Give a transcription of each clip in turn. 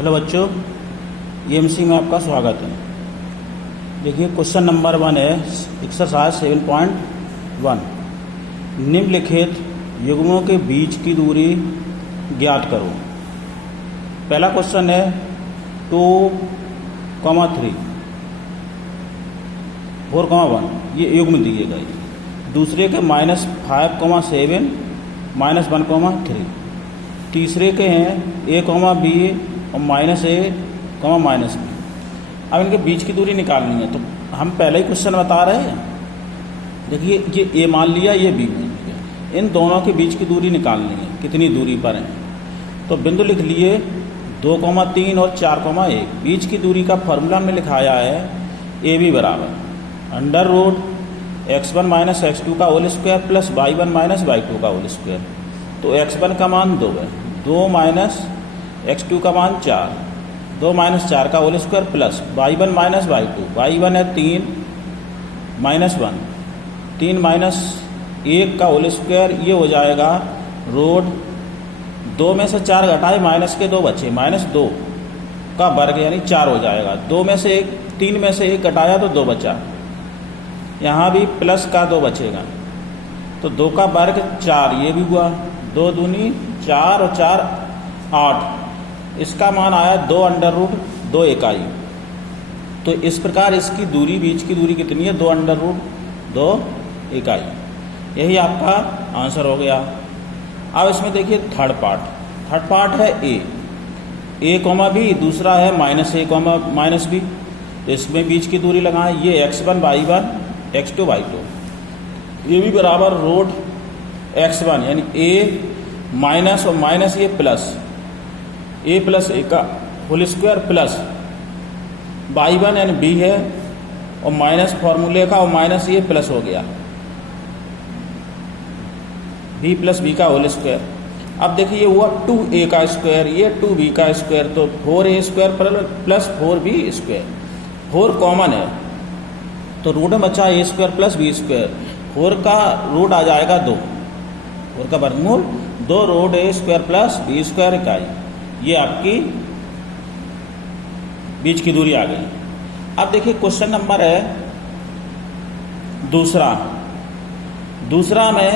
Hello बच्चों, EMC में आपका स्वागत है। देखिए क्वेश्चन नंबर 1 है एक्सरसाइज 7.1। निम्नलिखित युग्मों के बीच की दूरी ज्ञात करो। पहला क्वेश्चन है 2,3 4,1 ये युग्म दिए गए। दूसरे के -5,7 -1,3। तीसरे के हैं a, b और -a, -b। अब इनके बीच की दूरी निकालनी है, तो हम पहले ही क्वेश्चन बता रहे हैं। देखिए ये a मान लिया, ये b मान लिया, इन दोनों के बीच की दूरी निकालनी है, कितनी दूरी पर है। तो बिंदु लिख लिए 2,3 और 4,1। बीच की दूरी का फॉर्मूला में लिखाया है AB बराबर √x1 - x2 का whole square plus y1 - y2 का होल स्क्वायर। तो x1 का मान 2 है, 2 - x2 का मान 4, 2 - 4 का whole square plus y1 - y2। y1 है 3 -1, 3 - 1 का होल स्क्वायर, ये हो जाएगा √2 में से 4 घटाए माइनस के 2 बचे, -2 का वर्ग यानी 4 हो जाएगा। 3 में से 1 घटाया तो 2 बचा, यहाँ भी प्लस का 2 बचेगा, तो 2 का वर्ग 4, ये भी हुआ 2 दूनी 4 और 4 8। इसका मान आया 2√2 इकाई। तो इस प्रकार इसकी दूरी, बीच की दूरी कितनी है 2√2 इकाई। यही आपका आंसर हो गया। अब इसमें देखिए थर्ड पार्ट है a, b, दूसरा है -a, -b। तो इसमें बीच की दूरी लगाएं, ये x1 y1 x2 y2। ये भी बराबर √x1 यानी a माइनस और माइनस ये प्लस a + a का होल स्क्वायर प्लस y1 यानी b है और माइनस फॉर्मूले का और माइनस ये प्लस हो गया b + b का होल स्क्वायर। अब देखिए ये हुआ 2a का स्क्वायर, ये 2b का स्क्वायर, तो 4a square plus 4b square. 4 common है तो रूट में बचा a square plus b square. 4 का रूट आ जाएगा 2, 4 का वर्गमूल 2 √a square plus b square इकाई। ये आपकी बीच की दूरी आ गई। अब देखिए क्वेश्चन नंबर है दूसरा में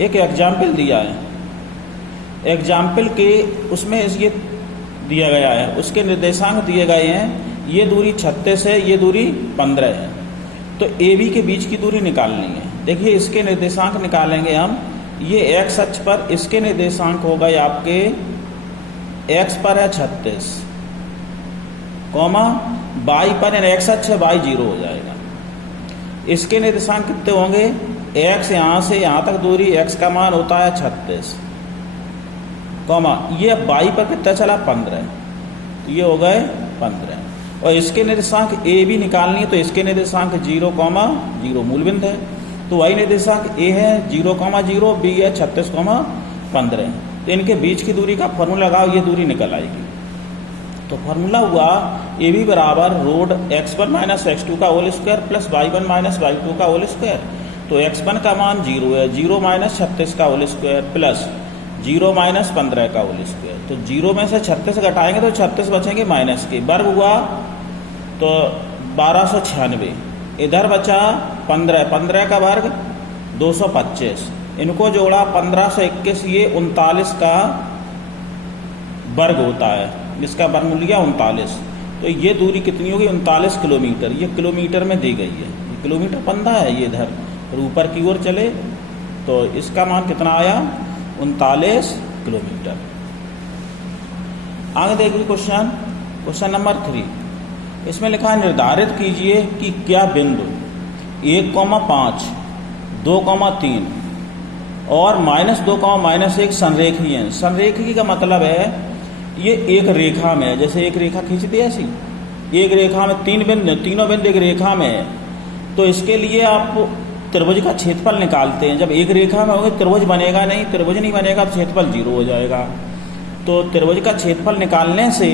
एक एग्जाम्पल दिया है। एग्जाम्पल के उसमें ये दिया गया है, उसके निर्देशांक दिए गए हैं। ये दूरी 36 है, ये दूरी 15 है। तो AB के बीच की दूरी निकालनी है। देखिए इसके निर्देशांक निकालेंगे हम। ये x अक्ष पर इसके निर्देशांक हो गए आपके, x पर है 36, y पर x अक्ष है, y 0 हो जाएगा। इसके निर्देशांक कितने होंगे, x यहाँ से यहाँ तक दूरी, x का मान होता है 36, ये y पर कितना चला 15, तो ये हो गए 15। और इसके निर्देशांक a भी निकालनी है, तो इसके निर्देशांक 0, 0 मूलबिंदु है। तो y निर्देशांक a है 0, 0, b है 36, 15। तो इनके बीच की दूरी का फॉर्मूला लगाओ, ये दूरी निकल आएगी। तो फॉर्मूला हुआ AB बराबर √x1 - x2 का whole square plus y1 - y2 का होल स्क्वायर। तो x1 का मान 0 है, 0 - 36 का होल स्क्वायर प्लस 0 - 15 का होल स्क्वायर। तो 0 में से 36 घटाएंगे तो 36 बचेंगे माइनस के, वर्ग हुआ तो 1296। इधर बचा 15 का वर्ग 225। इनको जोड़ा 1521, ये 39 का वर्ग होता है, इसका वर्गमूल 39। तो ये दूरी कितनी होगी 39 किलोमीटर। ये किलोमीटर में दी गई है, ये किलोमीटर 15 है, ये इधर और ऊपर की ओर चले तो इसका मान कितना आया 39 किलोमीटर। आगे देखिए क्वेश्चन नंबर 3। इसमें लिखा है निर्धारित कीजिए कि क्या बिंदु 1,5, 2,3 और -2, -1 संरेखी हैं। संरेखी का मतलब है ये एक रेखा में है, जैसे एक रेखा खींच दी ऐसी, एक रेखा में 3 बिंदु, तीनों बिंदु एक रेखा में है। तो इसके लिए आप त्रिभुज का क्षेत्रफल निकालते हैं। जब एक रेखा में होगा त्रिभुज बनेगा नहीं, त्रिभुज नहीं बनेगा तो क्षेत्रफल 0 हो जाएगा। तो त्रिभुज का क्षेत्रफल निकालने से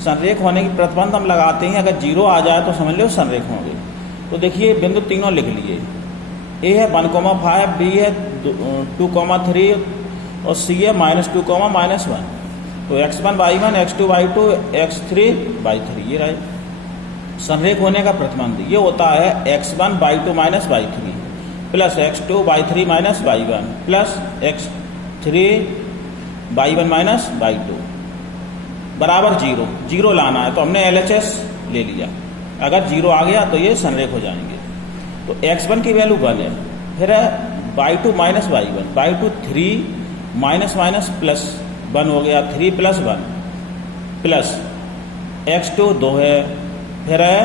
संरेख होने की प्रतिबंध हम लगाते हैं। अगर 0 आ जाए तो समझ लो संरेख होंगे। तो देखिए बिंदु तीनों लिख लिए, ए है 1,5, बी है 2,3 और सी है -2, -1। तो x1y1 x2y2 x3y3 ये रहे संरेख होने का प्रतिबंध। ये होता है x1y2 minus y3 plus x2y3 minus y1 plus x3y1 minus y2 बराबर 0। 0 लाना है तो हमने LHS ले लिया। अगर 0 आ गया तो ये संरेख हो जाएंगे। तो x1 की वैल्यू 1 है, फिर है y2 minus y1, y2 3 minus minus plus 1 हो गया, 3 प्लस 1 प्लस x2 2 है, फिर है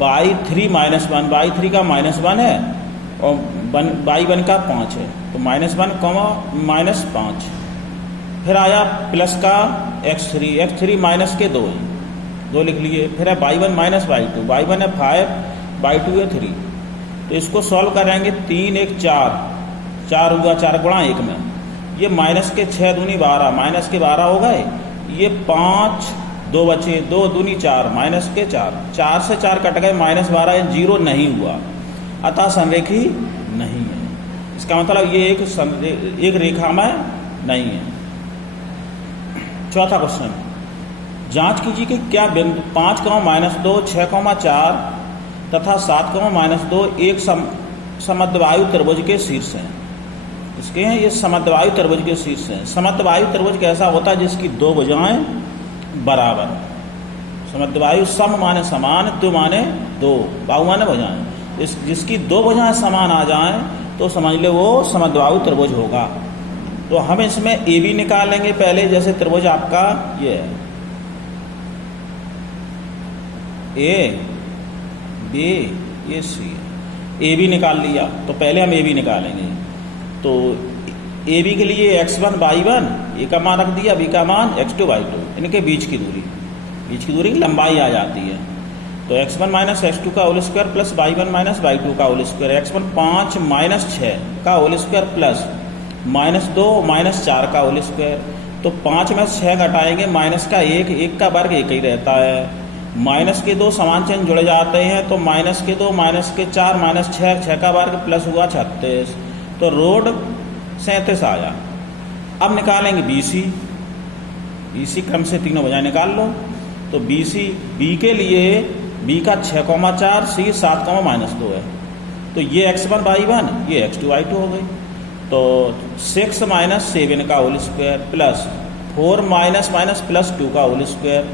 y3 माइनस 1, y3 का माइनस 1 है और y1 का 5 है, तो माइनस 1 माइनस 5, फिर आया प्लस का x3 माइनस के 2 है, 2 लिख लिए, फिर है y1 माइनस y2, y1 है 5, y2 है 3। तो इसको सॉल्व करेंगे 3 1 4 हुआ, 4 गुणा 1 में, ये माइनस के 6 दूनी 12, माइनस के 12 हो गए, ये 5 2 बचे, 2 दूनी 4 माइनस के 4 से 4 कट गए, माइनस 12 0 नहीं हुआ, अतः संरेखी नहीं है। इसका मतलब ये एक रेखा में नहीं है। चौथा क्वेश्चन, जांच कीजिए कि क्या बिंदु 5,-2 6,4 तथा 7,-2 एक समद्वायु त्रिभुज के शीर्ष हैं। इसके हैं ये समद्वायु त्रिभुज के शीर्ष हैं। समद्वायु त्रिभुज कैसा होता है? जिसकी 2 भुजाएं बराबर। समद्वायु सम माने समान, द्वि माने 2, बाहु माने भुजाएं। जिसकी 2 भुजाएं समान आ जाएं तो समझ ले वो समद्वायु त्रिभुज होगा। तो हम इसमें ए बी निकालेंगे पहले। जैसे त्रिभुज आपका ये है ए बी ये सी, ए बी निकाल लिया, तो पहले हम ए बी निकालेंगे। तो ए बी के लिए x1 y1 ए का मान रख दिया, बी का मान x2 y2, इनके बीच की दूरी की लंबाई आ जाती है। तो x1 माइनस x2 का whole square plus y1 minus y2 का होल स्क्वायर, x1 5 माइनस 6 का होल स्क्वायर प्लस -2 माइनस 4 का होल स्क्वायर। तो 5 में 6 घटाएंगे, माइनस का 1 का वर्ग 1 ही रहता है, माइनस के 2 समान चिन्ह जुड़े जाते हैं, तो माइनस के 2 माइनस के 4 माइनस 6 का वर्ग प्लस हुआ 36, तो रोड 37 आया। अब निकालेंगे BC क्रम से तीनों बजाय निकाल लो। तो बी के लिए बी का 6,4 सी 7,-2 है, तो ये x1 y1 ये x2 y2 हो गई। तो 6 माइनस 7 का whole square plus 4 minus minus plus 2 का होल स्क्वायर।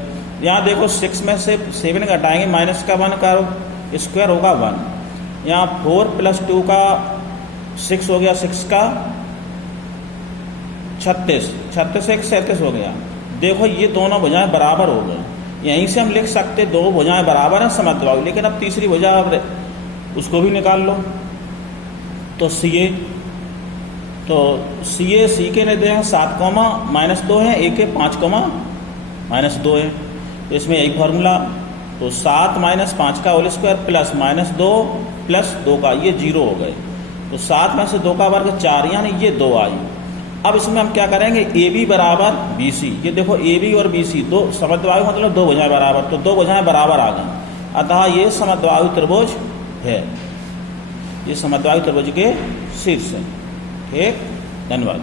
यहाँ देखो 6 में से 7 घटाएंगे, माइनस का 1 का स्क्वायर होगा 1। यहाँ 4 प्लस 2 का 6 हो गया, 6 का 36, 36 से 37 हो गया। देखो ये दोनों भुजाएं बराबर हो गए। यहीं से हम लिख सकते 2 भुजाएं बराबर हैं समद्वायु, लेकिन अब तीसरी भुजा उसको भी निकाल लो। तो सी के निर्देशांक 7,-2 है, ए के 5,-2 है। तो इसमें यही फॉर्मूला, तो 7 माइनस 5 का होल स्क्वायर प्लस -2 प्लस 2 का, ये 0 हो गए। तो 7 में से 2 का वर्ग 4, यानी ये 2 आई। अब इसमें हम क्या करेंगे, ए बी बराबर बी सी। ये देखो ए बी और बी सी 2 समद्वायु मतलब 2 भुजाएं बराबर, तो 2 भुजाएं बराबर आ गई, अतः ये समद्वायु त्रिभुज है। ये समद्वायु त्रिभुज के शीर्ष है। ठीक, धन्यवाद।